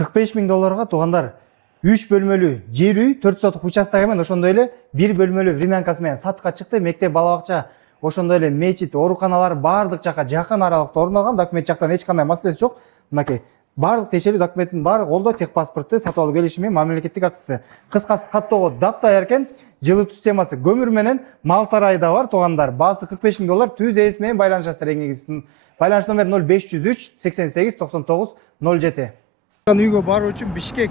$45.000 туугандар 3 бөлмөлүү жер үй 4 соток участок менен ошондой эле 1 бөлмөлүү времянкасы менен сатка чыкты. Мектеп, бала бакча, ошондой эле мечит, ооруканалар баардык жака жакын аралыкта орун алган. Документ жактан эч кандай маселеси жок. Мынакей баардык тиешелүү документтин баары колдо, техпаспорту, сатып алуу келишими, мамлекеттик актысы. Кыскасы каттоого дапдаяр экен. Жылытуу системасы көмүр менен мал сарайы да бар туугандар. Баасы $45.000. Түз ээси менен байланышасыздар эң негизгиси. Байланыш номер 0503 88 99 07. Үйгө баруу үчүн Бишкек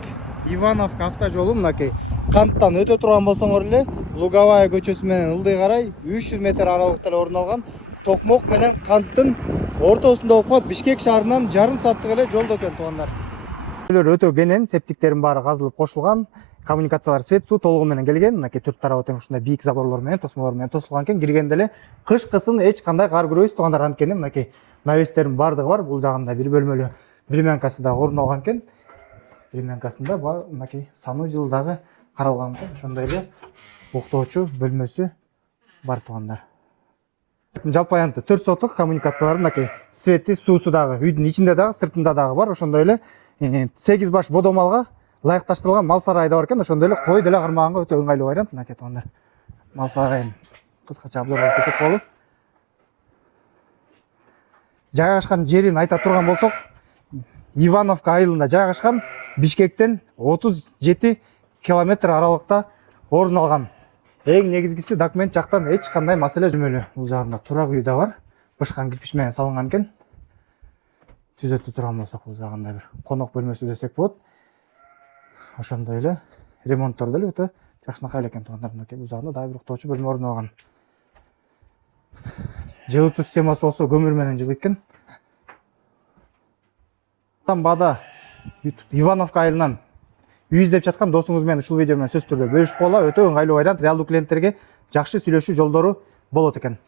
Ивановка автожолу мынакей канттан өтө турган болсоңор эле Луговая көчөсү менен ылдый карай 300 метр аралыкта орун алган. Токмок менен канттын ортосунда болуп калат. Бишкек шаарынан жарым сааттык эле жолдо экен туугандар. Өтө кенен, септиктерин баары казылып кошулган, коммуникациялар свет суу толугу менен келген. Мынакей төрт тарабы тең ушундай бийик заборлор менен, тосмолор менен тосулган экен. Киргенде эле кыш кысын эч кандай кар көрбөйсүз туугандар. Анткени мынакей навестердин баардыгы бар. Бул жагында бир бөлмөлүү времянкасы да орун алган экен. Времянкасында бар мынакей санузел дагы каралган экен. Ошондой эле уктоочу бөлмөсү бар туугандар. Жалпы аянты 4 соток коммуникациялар мынакей свети, суусу дагы үйдүн ичинде дагы, сыртында дагы бар. Ошондой эле 8 баш бодомалга ылайыкташтырылган мал сарайы да бар экен. Ошондой эле кой деле кармаганга өтө ыңгайлуу вариант мынакей туугандар. Мал сарайын кыскача обзорго көрсөтүп коелу. Жайгашкан жерин айта турган болсок, Ивановка айылында жайгашкан, Бишкектен 37 километр аралыкта орун алган. Эң негизгиси документ жактан эч кандай маселе жөнөмөлүү. Бул жагында турак үй да бар. Бышкан кирпич менен салынган экен. Түзөтүп турган болсок, бул жагында бир конок бөлмөсү десек болот. Ошондой эле ремонттор деле өтө жакшынакай экен туугандар. Мынакей бул жагында дагы бир уктоочу бөлмө орун алган. Жылытуу системасы болсо көмүр менен жылыйт экен. Бада Ивановка айылынан үй издеп жаткан досуңуз менен ушул видео менен сөзсүз түрдө бөлүшүп коела. Өтө ыңгайлуу вариант, реалдуу клиенттерге жакшы сүйлөшүү жолдору болот экен.